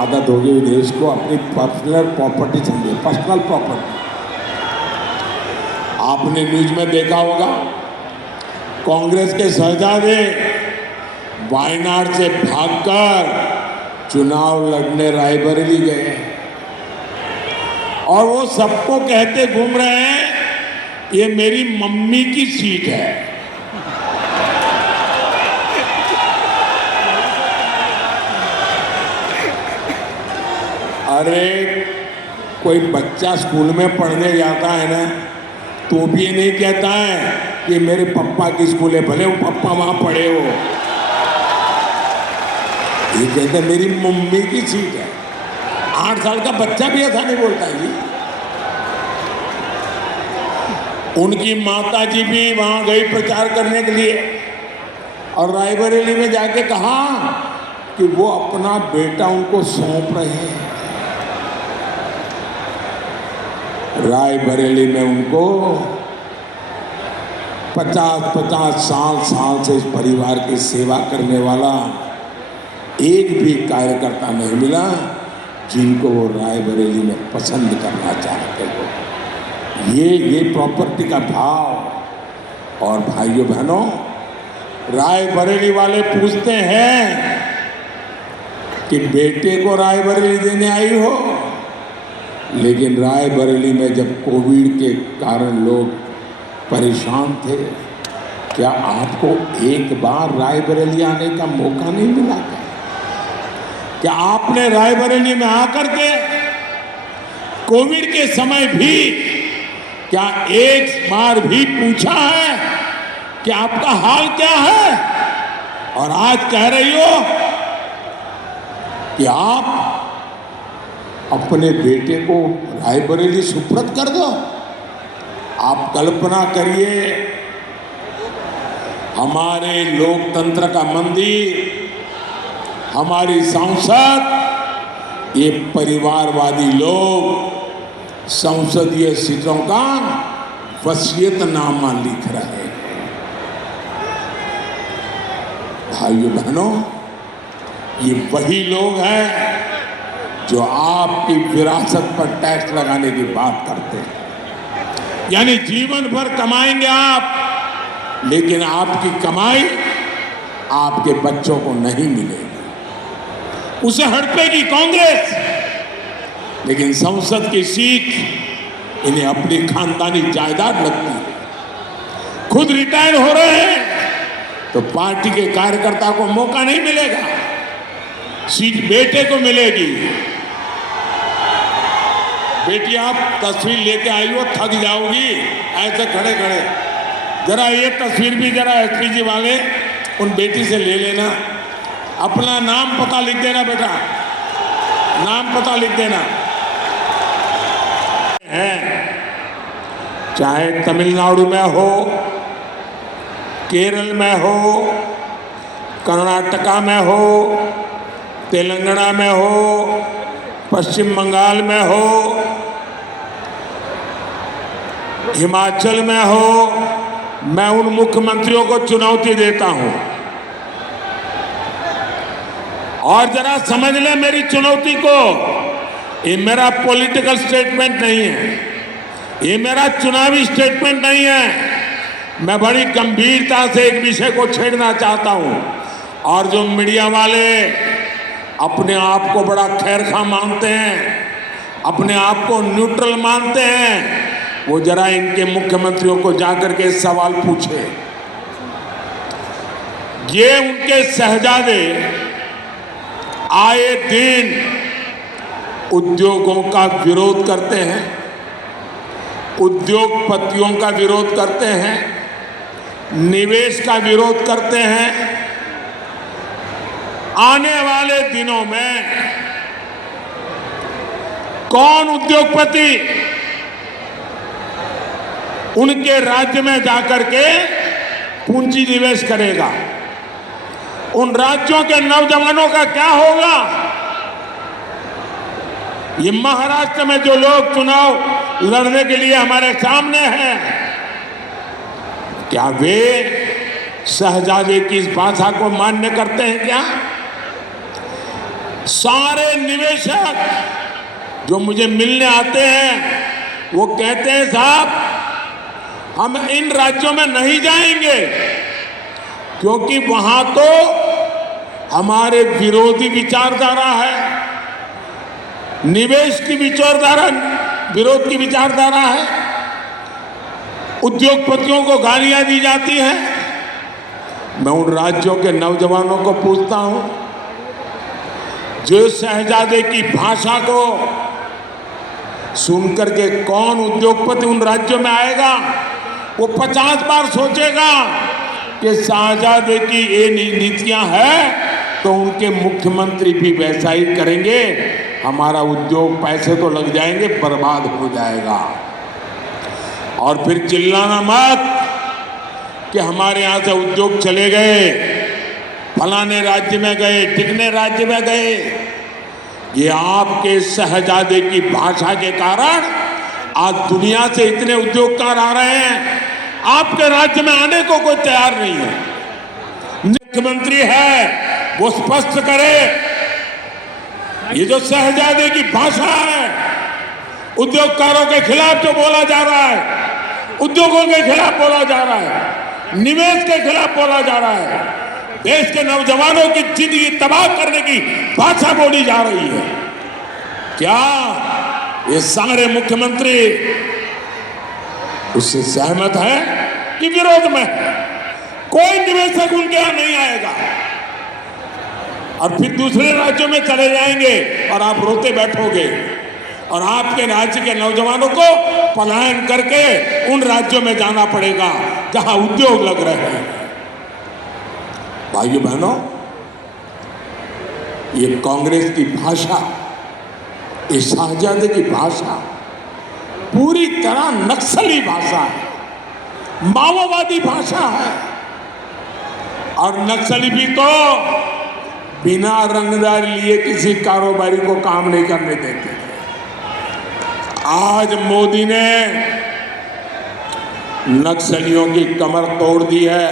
आदत हो गई देश को अपनी पर्सनल प्रॉपर्टी समझे, पर्सनल प्रॉपर्टी। आपने न्यूज में देखा होगा, कांग्रेस के शहजादे वायनाड से भागकर चुनाव लड़ने रायबरेली गए और वो सबको कहते घूम रहे हैं ये मेरी मम्मी की सीट है। अरे कोई बच्चा स्कूल में पढ़ने जाता है ना, तो भी ये नहीं कहता है कि मेरे पापा की स्कूल है, भले वो पापा वहां पढ़े हो, ये कहते हैं मेरी मम्मी की सीट है। 8 साल का बच्चा भी ऐसा नहीं बोलता है जी। उनकी माता जी भी वहां गई प्रचार करने के लिए और रायबरेली में जाके कहा कि वो अपना बेटा उनको सौंप रहे हैं। रायबरेली में उनको 50-50 साल से इस परिवार की सेवा करने वाला एक भी कार्यकर्ता नहीं मिला जिनको वो रायबरेली में पसंद करना चाहते हो। ये प्रॉपर्टी का भाव। और भाइयों बहनों, रायबरेली वाले पूछते हैं कि बेटे को रायबरेली देने आई हो, लेकिन रायबरेली में जब कोविड के कारण लोग परेशान थे, क्या आपको एक बार रायबरेली आने का मौका नहीं मिला? क्या आपने रायबरेली में आकर के कोविड के समय भी क्या एक बार भी पूछा है कि आपका हाल क्या है? और आज कह रही हो कि आप अपने बेटे को रायबरेली सुपुर्द कर दो। आप कल्पना करिए, हमारे लोकतंत्र का मंदिर, हमारी सांसद, ये परिवारवादी लोग संसदीय सीटों का वसीयतनामा लिख रहे हैं। भाइयों बहनों, ये वही लोग हैं जो आपकी विरासत पर टैक्स लगाने की बात करते हैं। यानी जीवन भर कमाएंगे आप, लेकिन आपकी कमाई आपके बच्चों को नहीं मिलेगी। उसे हड़पेगी कांग्रेस, लेकिन संसद की सीट इन्हें अपनी खानदानी जायदाद लगती है। खुद रिटायर हो रहे हैं तो पार्टी के कार्यकर्ता को मौका नहीं मिलेगा, सीट बेटे को मिलेगी। बेटी आप तस्वीर लेके आई हो, थक जाओगी ऐसे खड़े खड़े। जरा ये तस्वीर भी जरा एसपी जी वाले उन बेटी से ले लेना। अपना नाम पता लिख देना बेटा, नाम पता लिख देना। है चाहे तमिलनाडु में हो, केरल में हो, कर्नाटका में हो, तेलंगाना में हो, पश्चिम बंगाल में हो, हिमाचल में हो, मैं उन मुख्यमंत्रियों को चुनौती देता हूं और जरा समझ ले मेरी चुनौती को। ये मेरा पॉलिटिकल स्टेटमेंट नहीं है, ये मेरा चुनावी स्टेटमेंट नहीं है। मैं बड़ी गंभीरता से एक विषय को छेड़ना चाहता हूं और जो मीडिया वाले अपने आप को बड़ा खैरखा मानते हैं, अपने आप को न्यूट्रल मानते हैं, वो जरा इनके मुख्यमंत्रियों को जाकर के सवाल पूछे। ये उनके शहजादे आए दिन उद्योगों का विरोध करते हैं, उद्योगपतियों का विरोध करते हैं, निवेश का विरोध करते हैं। आने वाले दिनों में कौन उद्योगपति उनके राज्य में जाकर के पूंजी निवेश करेगा? उन राज्यों के नौजवानों का क्या होगा? ये महाराष्ट्र में जो लोग चुनाव लड़ने के लिए हमारे सामने हैं, क्या वे शहजादे की इस भाषा को मान्य करते हैं? क्या सारे निवेशक जो मुझे मिलने आते हैं वो कहते हैं साहब हम इन राज्यों में नहीं जाएंगे क्योंकि वहां तो हमारे विरोधी विचारधारा है, निवेश की विचारधारा, विरोध की विचारधारा है, उद्योगपतियों को गालियां दी जाती हैं। मैं उन राज्यों के नौजवानों को पूछता हूं जो शहजादे की भाषा को सुनकर के कौन उद्योगपति उन राज्यों में आएगा? वो 50 बार सोचेगा कि शहजादे की ये नीतियां हैं तो उनके मुख्यमंत्री भी वैसा ही करेंगे, हमारा उद्योग पैसे तो लग जाएंगे, बर्बाद हो जाएगा। और फिर चिल्लाना मत कि हमारे यहां से उद्योग चले गए, फलाने राज्य में गए, टिकने राज्य में गए। ये आपके शहजादे की भाषा के कारण आज दुनिया से इतने उद्योगकार आ रहे हैं, आपके राज्य में आने को कोई तैयार नहीं है। मुख्यमंत्री है वो स्पष्ट करे ये जो शहजादे की भाषा है, उद्योगकारों के खिलाफ जो बोला जा रहा है, उद्योगों के खिलाफ बोला जा रहा है, निवेश के खिलाफ बोला जा रहा है, देश के नौजवानों की जिंदगी तबाह करने की भाषा बोली जा रही है। क्या ये सारे मुख्यमंत्री उससे सहमत है कि विरोध में? कोई निवेशक उनके यहां नहीं आएगा और फिर दूसरे राज्यों में चले जाएंगे और आप रोते बैठोगे और आपके राज्य के नौजवानों को पलायन करके उन राज्यों में जाना पड़ेगा जहां उद्योग लग रहे हैं। भाइयों बहनों, ये कांग्रेस की भाषा, ये शहजादे की भाषा पूरी तरह नक्सली भाषा है, माओवादी भाषा है। और नक्सली भी तो बिना रंगदारी लिए किसी कारोबारी को काम नहीं करने देते थे। आज मोदी ने नक्सलियों की कमर तोड़ दी है,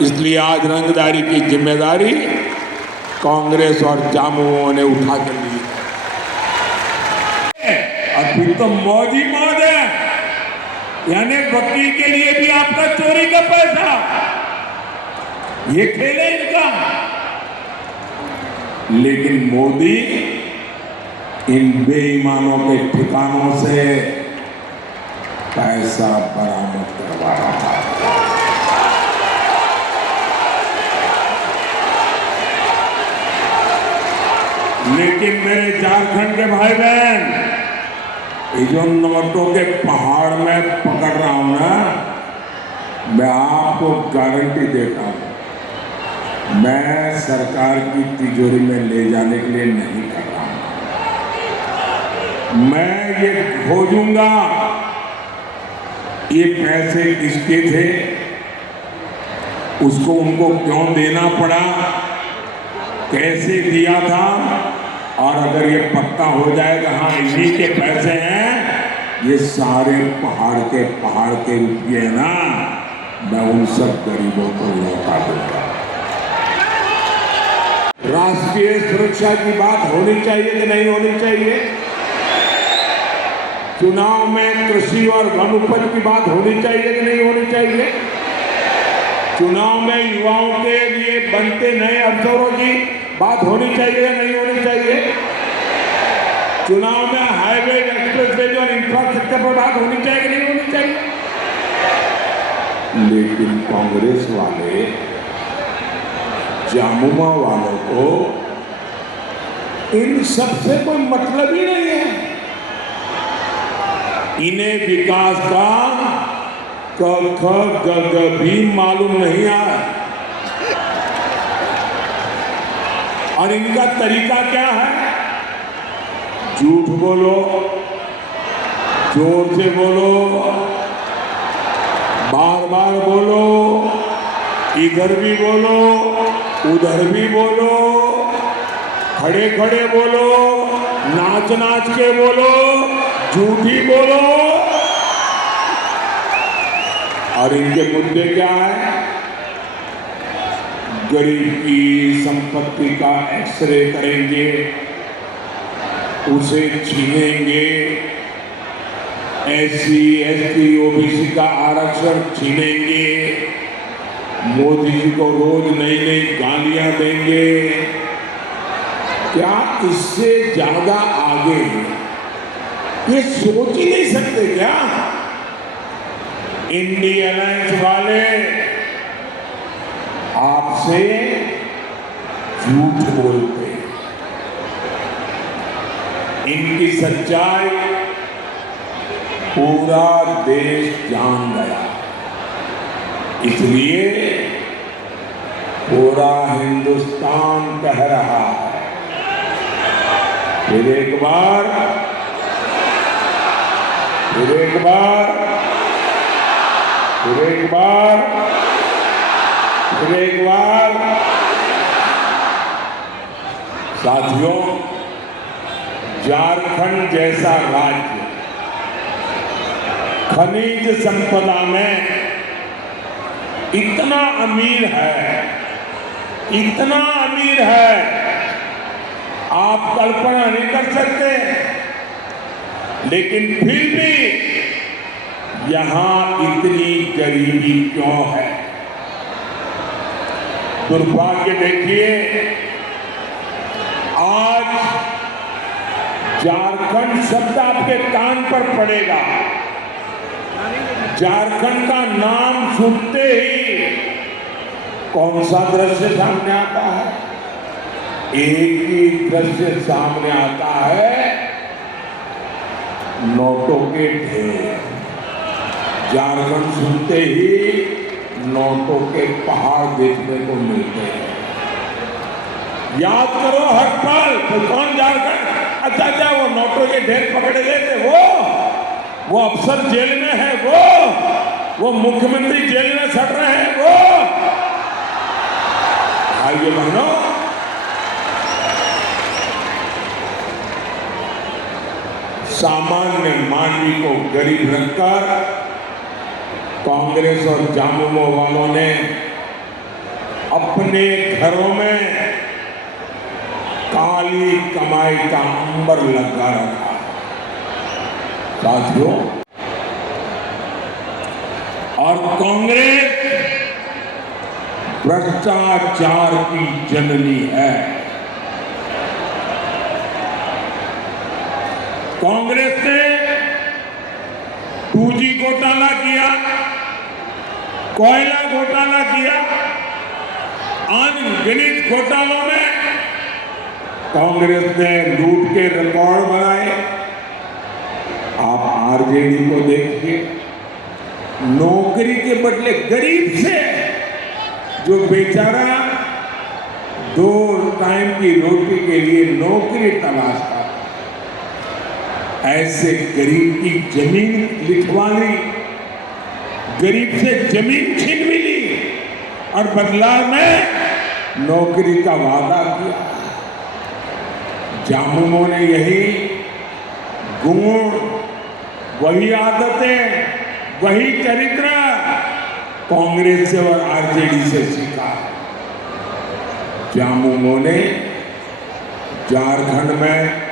इसलिए आज रंगदारी की जिम्मेदारी कांग्रेस और जामुओं ने उठा कर ली है। और फिर तो मौज ही मौज है, यानी वकील के लिए भी आपका चोरी का पैसा, ये खेले इनका। लेकिन मोदी इन बेईमानों के ठिकानों से पैसा बरामद करवा रहा है। लेकिन मेरे झारखंड के भाई बहन, ये जो नोटों के पहाड़ में पकड़ रहा हूं ना, मैं आपको गारंटी देता हूं, मैं सरकार की तिजोरी में ले जाने के लिए नहीं कर रहा हूं। मैं ये खोजूंगा ये पैसे किसके थे, उसको उनको क्यों देना पड़ा, कैसे दिया था, और अगर ये पक्का हो जाएगा हाँ इन्हीं के पैसे हैं, ये सारे पहाड़ के रुपये ना मैं उन सब गरीबों को लौटा दूंगा। राष्ट्रीय सुरक्षा की बात होनी चाहिए कि नहीं होनी चाहिए? चुनाव में कृषि और वन उपज की बात होनी चाहिए कि नहीं होनी चाहिए? चुनाव में युवाओं के लिए बनते नए अवसरों की बात होनी चाहिए या नहीं होनी चाहिए? चुनाव में हाईवे, एक्सप्रेसवे और इंफ्रास्ट्रक्चर पर बात होनी चाहिए कि नहीं होनी चाहिए? लेकिन कांग्रेस वाले जामुआ वालों को इन सबसे कोई मतलब ही नहीं है। इन्हें विकास का क ख ग घ भी मालूम नहीं है। और इनका तरीका क्या है? झूठ बोलो, जोर से बोलो, बार बार बोलो, इधर भी बोलो, उधर भी बोलो, खड़े खड़े बोलो, नाच नाच के बोलो, झूठी बोलो। और इनके मुद्दे क्या है? गरीब की संपत्ति का एक्सरे करेंगे, उसे छीनेंगे, एससी, एसटी, ओबीसी का आरक्षण छीनेंगे, मोदी जी को रोज नई नई गालियां देंगे। क्या इससे ज्यादा आगे ये सोच ही नहीं सकते क्या? इंडिया अलायंस वाले आपसे झूठ बोलते हैं, इनकी सच्चाई पूरा देश जान गया, इसलिए पूरा हिंदुस्तान कह रहा है, फिर एक बार, फिर एक बार, फिर एक बार, फिर एक बार। साथियों, झारखंड जैसा राज्य खनिज संपदा में इतना अमीर है, इतना अमीर है, आप कल्पना नहीं कर सकते। लेकिन फिर भी यहां इतनी गरीबी क्यों है? दुर्भाग्य देखिए, आज झारखंड शब्द आपके कान पर पड़ेगा, झारखंड का नाम सुनते ही कौन सा दृश्य सामने आता है? एक ही दृश्य सामने आता है, नोटों के ढेर। झारखंड सुनते ही नोटों के पहाड़ देखने को मिलते हैं। याद करो हर पल, तो कौन झारखंड? अच्छा, वो नोटों के ढेर पकड़े गए थे, वो अफसर जेल में है, वो मुख्यमंत्री जेल में सड़ रहे हैं, वो भाइयों बहनों, सामान्य मानवी को गरीब रखकर कांग्रेस और झामुमो वालों ने अपने घरों में काली कमाई का अंबर लगा रखा। साथियों, और कांग्रेस भ्रष्टाचार की जननी है। कांग्रेस ने 2G घोटाला किया, कोयला घोटाला किया, अनगिनत घोटालों में कांग्रेस ने लूट के रिकॉर्ड बनाए। आप आरजेडी को देखिए, नौकरी के बदले गरीब से जो बेचारा 2 टाइम की रोटी के लिए नौकरी तलाशता, ऐसे गरीब की जमीन लिखवा ली, गरीब से जमीन छीन भी ली और बदलाव में नौकरी का वादा किया। झामुमो ने यही गुण, वही आदतें, वही चरित्र कांग्रेस से और आरजेडी से सीखा। झामुमो ने झारखंड में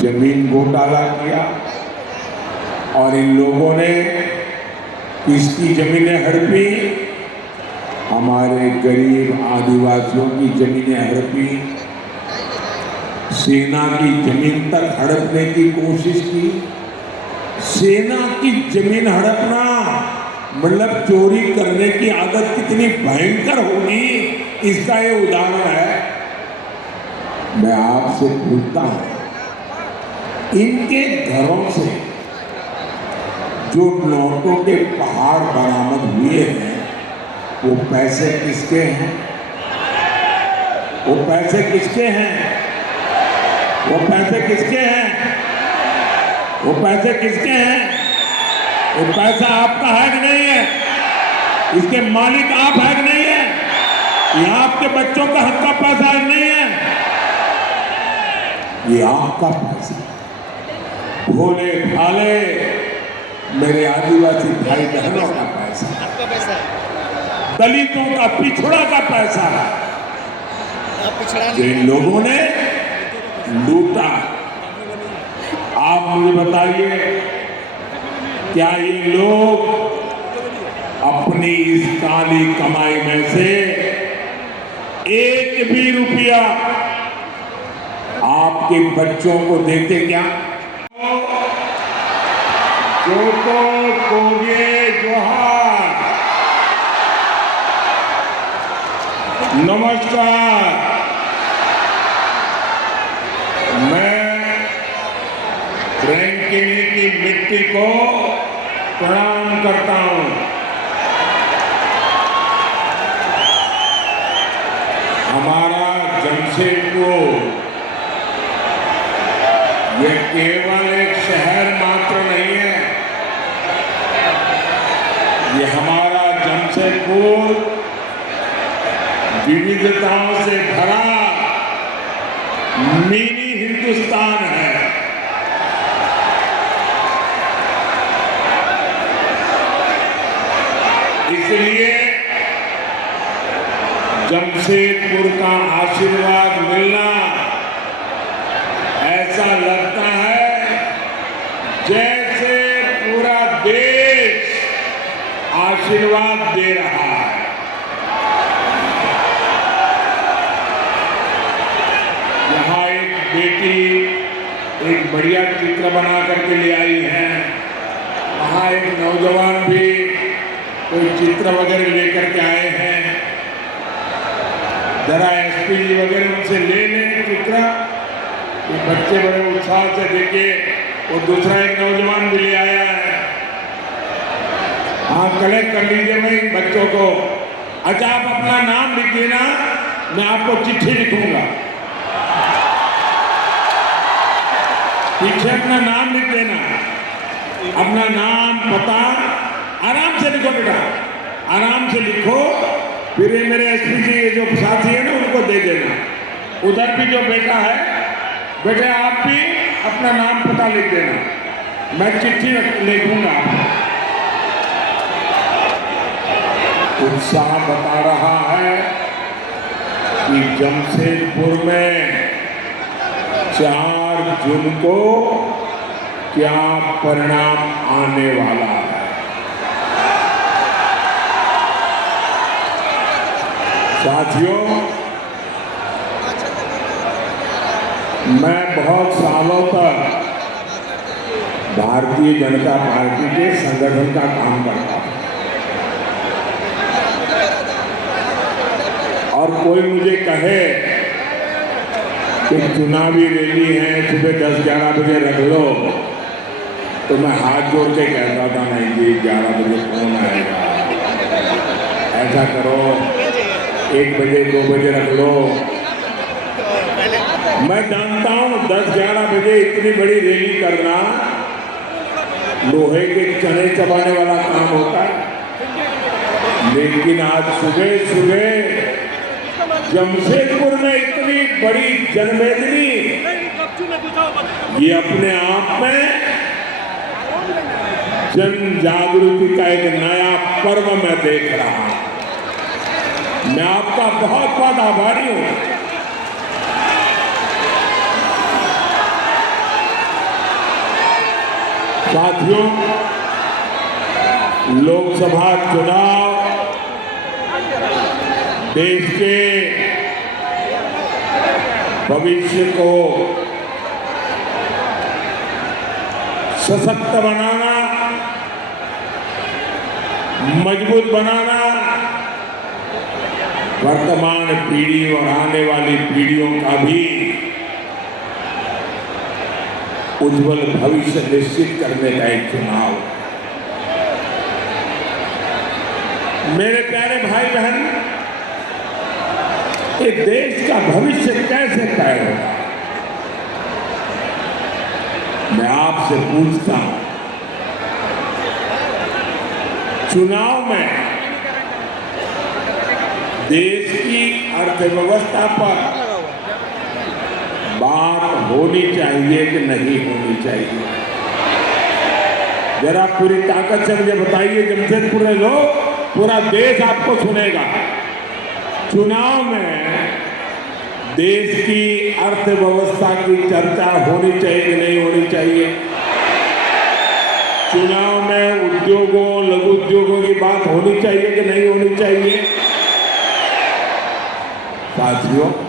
जमीन घोटाला किया और इन लोगों ने किसकी जमीनें हड़पी? हमारे गरीब आदिवासियों की जमीनें हड़पी, सेना की जमीन तक हड़पने की कोशिश की। सेना की जमीन हड़पना मतलब चोरी करने की आदत कितनी भयंकर होगी, इसका ये उदाहरण है। मैं आपसे पूछता हूं, इनके घरों से जो नोटों के पहाड़ बरामद हुए हैं, वो पैसे किसके हैं? वो पैसे किसके हैं? वो पैसे किसके हैं? वो पैसे किसके हैं? वो पैसा आपका है कि नहीं है? इसके मालिक आप है कि नहीं है? ये आपके बच्चों का हक का पैसा है नहीं है? ये आपका पैसा, भोले भाले मेरे आदिवासी भाई बहनों का पैसा। दलितों का, पिछड़ा का पैसा जो इन लोगों ने लूटा। आप मुझे बताइए, क्या ये लोग अपनी इस काली कमाई में से एक भी रुपया आपके बच्चों को देते क्या? जोतो कोगे जोहार। नमस्कार, मैं रैंकिनी की मिट्टी को प्रणाम करता हूं। हमारा जमशेदपुर ये केवल एक शहर मात्र नहीं है, ये हमारा जमशेदपुर विविधताओं से भरा मिनी हिंदुस्तान है। इसलिए जमशेदपुर का आशीर्वाद मिलना ऐसा लगता है जैसे पूरा देश आशीर्वाद दे रहा है। यहाँ एक बेटी एक बढ़िया चित्र बना करके ले आई है, वहाँ एक नौजवान भी कोई चित्र वगैरह लेकर के आए हैं। जरा एसपी जी वगैरह उनसे ले लें चित्र। ये बच्चे बड़े उत्साह से देखे, वो दूसरा एक नौजवान भी ले आया है। हाँ, कलेक्ट कर लीजिए भाई बच्चों को। अच्छा, आप अपना नाम लिख देना, मैं आपको चिट्ठी लिखूंगा। पीछे अपना नाम लिख देना, अपना नाम पता आराम से लिखो बेटा, आराम से लिखो। फिर ये मेरे एसपी जी जो साथी है ना, उनको दे देना। उधर भी जो बेटा है, बेटे आप भी अपना नाम पता लिख देना, मैं चिट्ठी लिखूंगा। उत्साह बता रहा है कि जमशेदपुर में 4 जून को क्या परिणाम आने वाला है। साथियों, मैं बहुत सालों तक भारतीय जनता पार्टी के संगठन का काम करता हूं, और कोई मुझे कहे कि चुनावी रैली है, सुबह 10-11 बजे रख लो, तो मैं हाथ जोड़ के कहता था नहीं जी, 11 बजे कौन आएगा, ऐसा करो 1 बजे 2 बजे रख लो। मैं जानता हूं 10-11 बजे इतनी बड़ी रैली करना लोहे के चने चबाने वाला काम होता है, लेकिन आज सुबह सुबह जमशेदपुर में इतनी बड़ी जनमेदनी, ये अपने आप में जन जागृति का एक नया पर्व मैं देख रहा हूं। मैं आपका बहुत बहुत आभारी हूं। साथियों, लोकसभा चुनाव देश के भविष्य को सशक्त बनाना, मजबूत बनाना, वर्तमान पीढ़ी और आने वाली पीढ़ियों का भी उज्जवल भविष्य निश्चित करने का एक चुनाव। मेरे प्यारे भाई बहन, एक देश का भविष्य कैसे तय होगा? मैं आपसे पूछता हूं, चुनाव में देश की अर्थव्यवस्था पर बात होनी चाहिए कि नहीं होनी चाहिए? जरा पूरी ताकत से मुझे बताइए, जमशेदपुर के लोग पूरा देश आपको सुनेगा। चुनाव में देश की अर्थव्यवस्था की चर्चा होनी चाहिए कि नहीं होनी चाहिए? चुनाव में उद्योगों, लघु उद्योगों की बात होनी चाहिए कि नहीं होनी चाहिए? साथियों,